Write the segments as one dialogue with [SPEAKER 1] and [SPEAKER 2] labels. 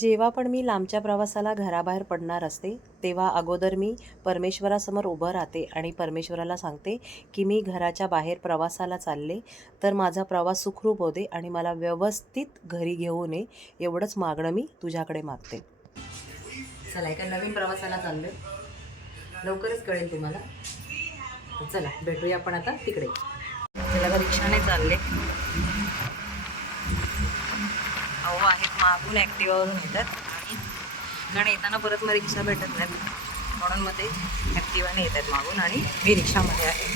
[SPEAKER 1] जेव्हा पण मी लांबच्या प्रवासाला घराबाहेर पडणार असते तेव्हा अगोदर मी परमेश्वरासमोर उभं राहते आणि परमेश्वराला सांगते की मी घराच्या बाहेर प्रवासाला चालले तर माझा प्रवास सुखरूप होते आणि मला व्यवस्थित घरी घेऊ नये एवढंच मागणं मी तुझ्याकडे मागते. चला एका नवीन प्रवासाला चाललो लवकरच कळेल तुम्हाला. चला भेटूया आपण आता तिकडे. चला रिक्षाने चालले. अहो आहेत मागून ॲक्टिवावरून येतात. आणि कारण येताना परत मग रिक्षा भेटत नाहीत. म्हणून मग ते ॲक्टिवाने येतात मागून आणि मी रिक्षामध्ये आहे.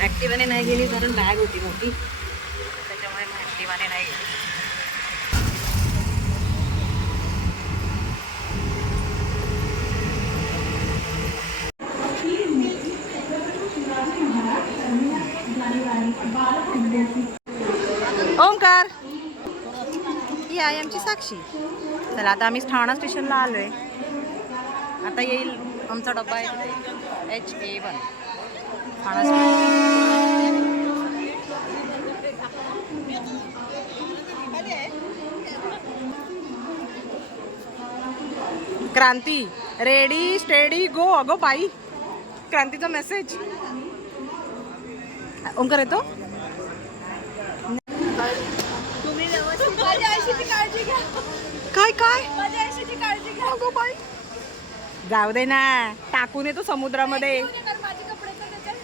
[SPEAKER 1] ॲक्टिवाने नाही गेली कारण बॅग होती मोठी त्याच्यामुळे मग ॲक्टिवाने नाही गेली ओमकार आहे आमची साक्षी. चला आता आम्ही ठाणा स्टेशनला आलो आहे आता येईल आमचा डब्बा आहे H A one Thana station. Kranti ready steady go अगो बाई. क्रांतीचा मेसेज ओंकार येतो
[SPEAKER 2] तुम्ही व्यवस्थित माझ्या आयुष्याची काळजी घ्या.
[SPEAKER 1] काय काय?
[SPEAKER 2] माझ्या आयुष्याची काळजी घ्या.
[SPEAKER 1] अगो बाई. जाऊ दे ना. टाकून येतो समुद्रामध्ये.
[SPEAKER 2] येऊ नका, माझे कपडे तर त्याच्यात.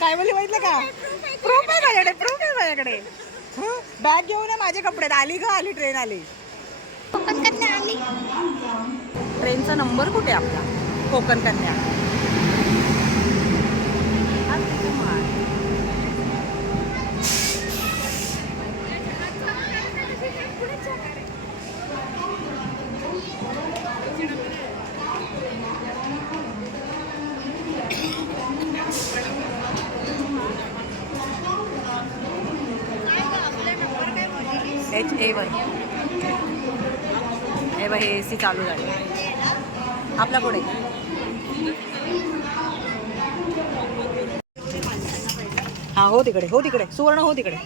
[SPEAKER 1] काय बोलली माहितलं का? प्रूफ आहे माझ्याकडे प्रूफ आहे माझ्याकडे. बॅग घेऊन ये माझे कपडे. आली का आली ट्रेन आली.
[SPEAKER 2] कोकण कन्या आली.
[SPEAKER 1] ट्रेनचा नंबर कुठे आपला? कोकण कन्या हा, तिथे मार. एच ए वन हे बघ हे ए सी चालू झाले. आपला पुढे हा हो तिकडे हो तिकडे. सुवर्ण हो तिकडे.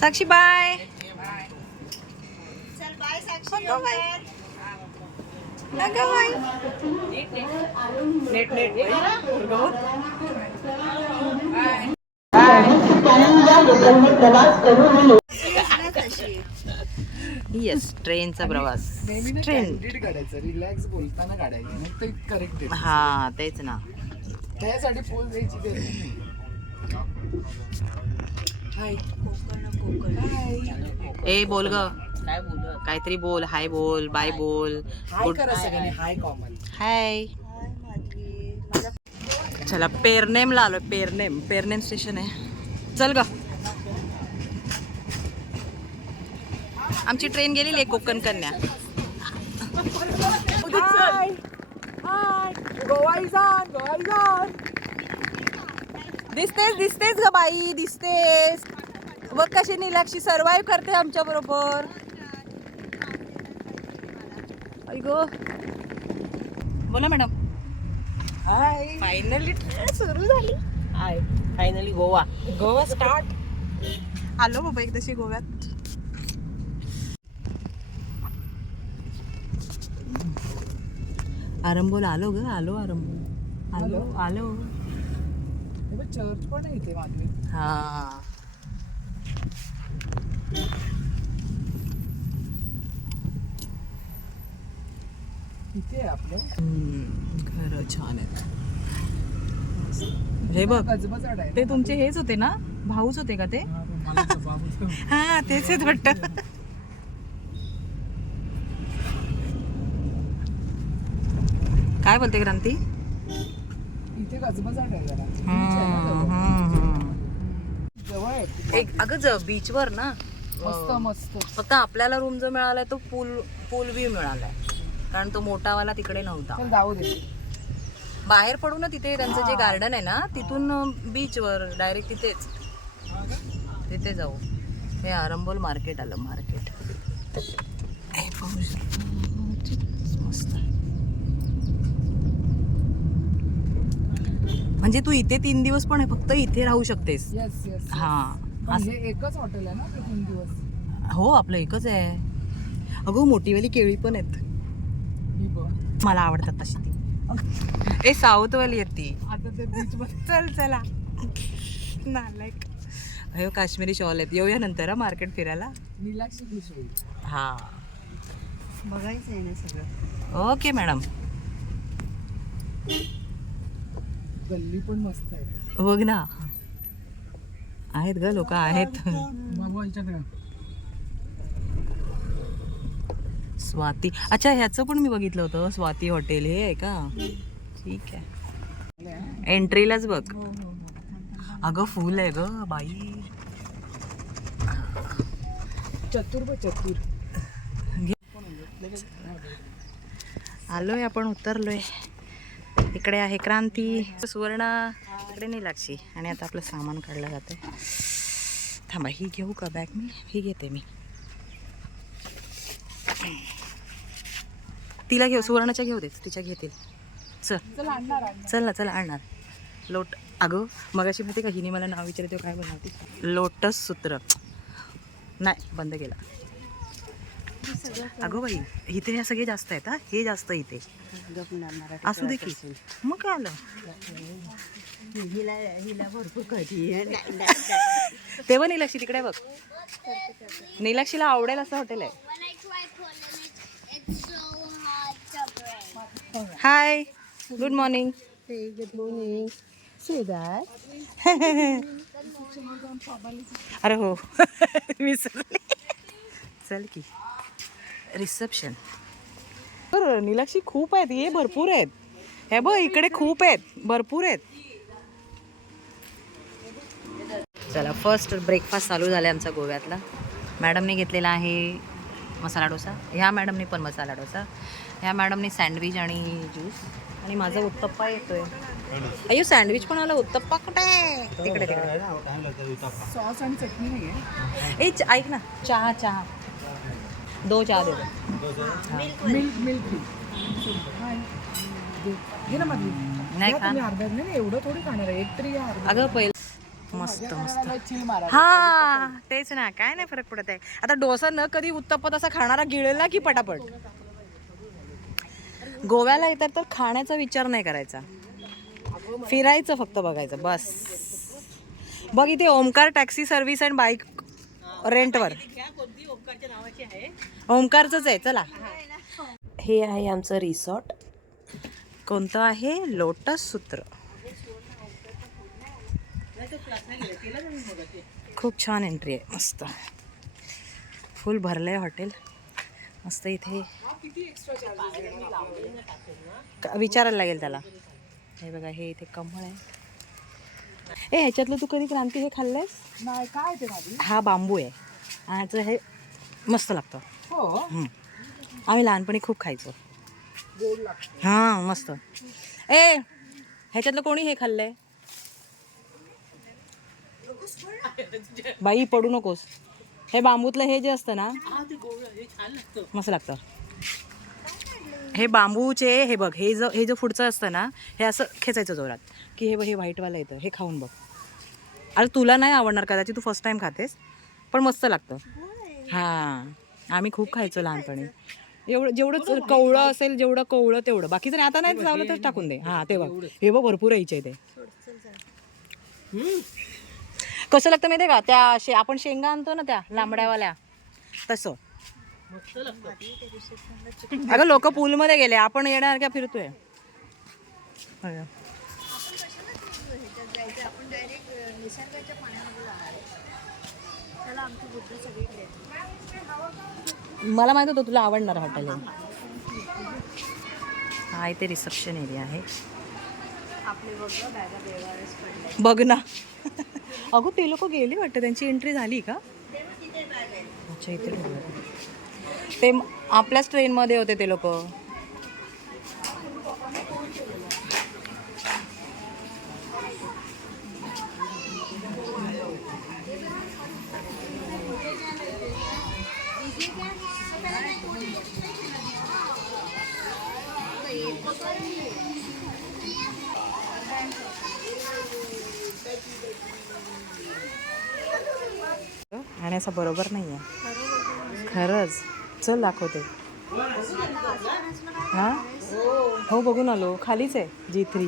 [SPEAKER 1] साक्षी बाय
[SPEAKER 2] बाय साक्षी
[SPEAKER 1] अगं बाई. अगं बाई. नेट. नेट येस ट्रेनचा प्रवास. ट्रेन.
[SPEAKER 3] नीट काढायचं रिलॅक्स बोलताना काढायचं ते करेक्ट आहे
[SPEAKER 1] हा तेच ना.
[SPEAKER 3] त्यासाठी पोल द्यायची
[SPEAKER 1] ए बोल ग. काहीतरी बोल. हाय बोल. बाय बोल.
[SPEAKER 3] हाय करा सगळ्यांनी. हाय कॉमन
[SPEAKER 1] हाय चला पेरनेमला आलोय. पेरनेम पेरनेम स्टेशन आहे. चल ग. आमची ट्रेन गेलेली आहे कोकण कन्या. हाय हाय गोवाईजान गोवाईजान दिसतेस दिसतेस ग बाई दिसतेस बघ कशी निलाक्षी सर्वाईव्ह करते आमच्या बरोबर? गो. बोला मॅडम.
[SPEAKER 3] हाय.
[SPEAKER 1] फायनली सुरू झाली.
[SPEAKER 3] Hi. Finally Goa.
[SPEAKER 1] Goa start आलो बाबा एकदाशी गोव्यात. आरंभोल आलो ग आलो आरंभोल आलो आलो.
[SPEAKER 3] चर्च पण आहे इथे माधवी
[SPEAKER 1] हा.
[SPEAKER 3] इथे आहे आपलं.
[SPEAKER 1] खरं छान आहेत. हे बघ
[SPEAKER 3] आहे
[SPEAKER 1] ते तुमचे हेच होते ना? भाऊच होते का ते?
[SPEAKER 3] हा, मला तर बाबू-
[SPEAKER 1] हा तेच आहेत वाटत. काय बोलते क्रांती? एक अगं ज बीचवर ना.
[SPEAKER 3] मस्त मस्त.
[SPEAKER 1] फक्त आपल्याला रूम जो मिळालाय तो पूल पूल व्ह्यू मिळालाय. कारण तो मोठावाला तिकडे नव्हता.
[SPEAKER 3] चल जाऊ दे.
[SPEAKER 1] बाहेर पडू ना तिथे त्यांचं जे गार्डन आहे ना तिथून बीचवर डायरेक्ट तिथेच. तिथे जाऊ. हे आरंबोल मार्केट आलं मार्केट. मस्त. म्हणजे तू इथे तीन दिवस पण आहे फक्त इथे राहू शकतेस.
[SPEAKER 3] येस येस
[SPEAKER 1] हा.
[SPEAKER 3] हे एकच हॉटेल आहे ना ते तीन दिवस?
[SPEAKER 1] हो आपलं एकच आहे. अगं मोठीवाली केळी पण आहेत.
[SPEAKER 3] ही बघ.
[SPEAKER 1] मला आवडतात तशी ती. ए साऊथवाली आहेत ती.
[SPEAKER 3] आता ते बीच
[SPEAKER 1] चल चला. नालायक अयो काश्मीरी शॉल आहेत. येऊया नंतर मार्केट फिरायला.
[SPEAKER 3] निलाक्षी खुश होईल.
[SPEAKER 1] हा.
[SPEAKER 2] बघायचं आहे ना सगळं.
[SPEAKER 1] Okay madam.
[SPEAKER 3] गल्ली पण मस्त आहे.
[SPEAKER 1] बघ ना. आहेत ग लोक आहेत. स्वाती. अच्छा ह्याचं पण मी बघितलं होतं स्वाती हॉटेल हे आहे का? ठीक आहे. एंट्रीलाच बघ. अगं फुल आहे ग बाई.
[SPEAKER 3] चतुर बघ चतुर.
[SPEAKER 1] आलोय आपण उतरलोय. इकडे आहे क्रांती. सुवर्ण इकडे नाही लागशी. आणि आता आपलं सामान काढलं जाते थांबा ही घेऊ का बॅग मी? ही घेते मी. तिला घेऊ सुवर्णाच्या घेऊ दे. तिच्या घेतील. चल.
[SPEAKER 3] चल आणणार आणणार.
[SPEAKER 1] चल ना चल आणणार. लोट अगं मगाशी माहिती का हिने मला नाव विचारते काय बनवते लोटस सूत्र. नाही बंद केला. अगं बाई इथे ह्या सगळे जास्त आहेत हा? हे जास्त इथे. असू दे की. मग काय आलं?
[SPEAKER 2] हिला हिला भरपूर कळती
[SPEAKER 1] तेव्हा नीलाक्षी तिकडे बघ. नीलाक्षीला आवडेल असं हॉटेल आहे. Hi good morning
[SPEAKER 2] good morning शेजार
[SPEAKER 1] अरे हो. विसरले चल की. रिसेप्शन. तर नीलाक्षी खूप आहेत ये भरपूर आहेत. हे बघ इकडे खूप आहेत भरपूर आहेत. चला फर्स्ट ब्रेकफास्ट चालू झाला आमचा गोव्यातला. मॅडमने घेतलेला आहे मसाला डोसा. ह्या मॅडमने पण मसाला डोसा. ह्या मॅडमने सँडविच आणि ज्यूस आणि माझा उत्तप्पा येतोय. अयो सँडविच पण आलं उत्तप्पा कुठे आहे? तिकडे तिकडे.
[SPEAKER 3] सॉस आणि चटणी
[SPEAKER 1] ऐक ना. चहा चहा. दो चहा दे दो.
[SPEAKER 3] मिल्क मिल्क घे ना मधली.
[SPEAKER 1] नाही
[SPEAKER 3] घ्या
[SPEAKER 1] खा
[SPEAKER 3] तुम्ही अर्धा नाही नाही, एवढं थोडी खाणार आहे. एक तरी
[SPEAKER 1] अगं पहिलं मस्त मस्त. हा तेच ना काय नाही फरक पडत आहे. आता डोसा न कधी उत्तप्पत असा खाणारा गिळेल की पटापट? गोव्याला येतात तर खाण्याचा विचार नाही करायचा. फिरायचं फक्त बघायचं बस. बघ इथे Omkar taxi service and bike रेंटवर. ओमकारचंच आहे. चला. हे. आहे आमचं रिसॉर्ट. कोणतं आहे? लोटस सूत्र. खूप छान एंट्री आहे मस्त. फुल भरलं आहे हॉटेल. मस्त इथे विचारायला लागेल त्याला. हे बघा हे इथे कमळ आहे. ए ह्याच्यातलं तू कधी क्रांती हे खाल्लंयस?
[SPEAKER 3] नाही काय ते
[SPEAKER 1] हा बांबू आहे. आणि ह्याचं हे मस्त लागतं.
[SPEAKER 3] हो.
[SPEAKER 1] आम्ही लहानपणी खूप खायचो.
[SPEAKER 3] गोड लागतं.
[SPEAKER 1] हां मस्त. ए ह्याच्यातलं कोणी हे खाल्लंय? बाई पडू नकोस. हे बांबूतलं हे जे असतं ना मस्त लागतं. हे बांबूचे हे बघ हे जो हे जो पुढचं असतं ना हे असं खेचायचं जोरात. की हे बघ हे व्हाईटवालं येतं हे खाऊन बघ. अरे तुला नाही आवडणार कदाचित तू फर्स्ट टाइम खातेस पण मस्त लागतं. हां आम्ही खूप खायचो लहानपणी. एवढं जेवढं कवळं असेल जेवढं कवळं तेवढं. बाकी जर आता नाही लावलं तर टाकून दे. हां ते बघ. हे बघ भरपूर यायचे ते. कसं लागतं माहिती आहे का? त्या शे आपण शेंगा आणतो ना त्या लांबड्यावाल्या. तसं. अगं लोक पूलमध्ये गेले. आपण येणार का? फिरतोय.
[SPEAKER 2] आहे
[SPEAKER 1] मला माहीत होतं तुला आवडणार हॉटेल हा. इथे रिसेप्शन एरिया आहे.
[SPEAKER 2] बघ
[SPEAKER 1] ना. अगो ते लोक गेले वाटतं. त्यांची एंट्री झाली का? अच्छा इथे ते आपल्याच ट्रेनमध्ये होते ते लोक. आणि असं बरोबर नाही आहे खरंच. चल दाखवते. हा? हो बघून आलो. खालीच आहे जी थ्री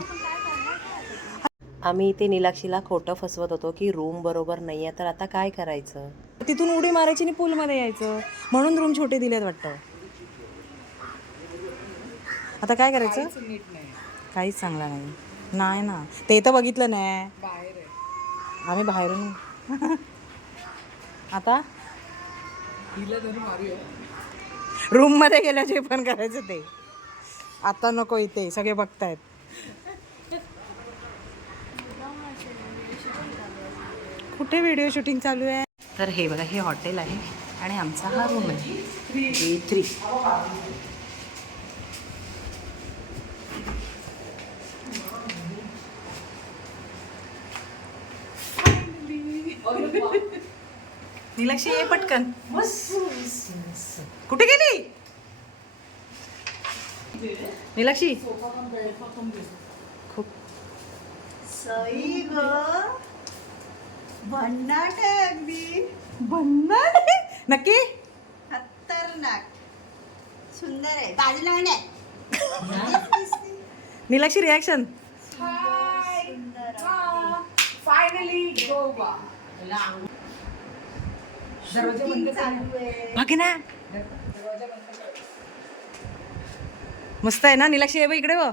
[SPEAKER 1] आम्ही इथे निलाक्षीला खोटं फसवत होतो की रूम बरोबर नाही आहे तर आता काय करायचं? तिथून उडी मारायची आणि पूलमध्ये यायचं. म्हणून रूम छोटे दिलेत वाटतं. आता काय करायचं?
[SPEAKER 3] नीट नाही.
[SPEAKER 1] काहीच चांगला नाही. नाही ना. ते तर बघितलं नाही.
[SPEAKER 3] बाहेर आहे.
[SPEAKER 1] आम्ही बाहेरून. आता?
[SPEAKER 3] हिला धरून मारूया.
[SPEAKER 1] रूममध्ये गेल्या जे पण करायचं ते. आता नको इथे सगळे बघतायत. कुठे व्हिडिओ शूटिंग चालू आहे? तर हे बघा हे हॉटेल आहे आणि आमचा हा रूम आहे. ए थ्री निलक्षी ये पटकन. कुठे गेली? निलक्षी. खूप.
[SPEAKER 2] सई ग. भन्नाट आहे अगदी.
[SPEAKER 1] भन्नाट आहे. नक्की?
[SPEAKER 2] खतरनाक. सुंदर आहे. बाजूला म्हणे
[SPEAKER 1] निलक्षी रिॲक्शन
[SPEAKER 3] फायनली गोवा. दरवाजा बंद कर.
[SPEAKER 1] बघ ना. मस्त आहे ना निलक्षी बघ इकडे
[SPEAKER 2] ते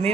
[SPEAKER 1] मी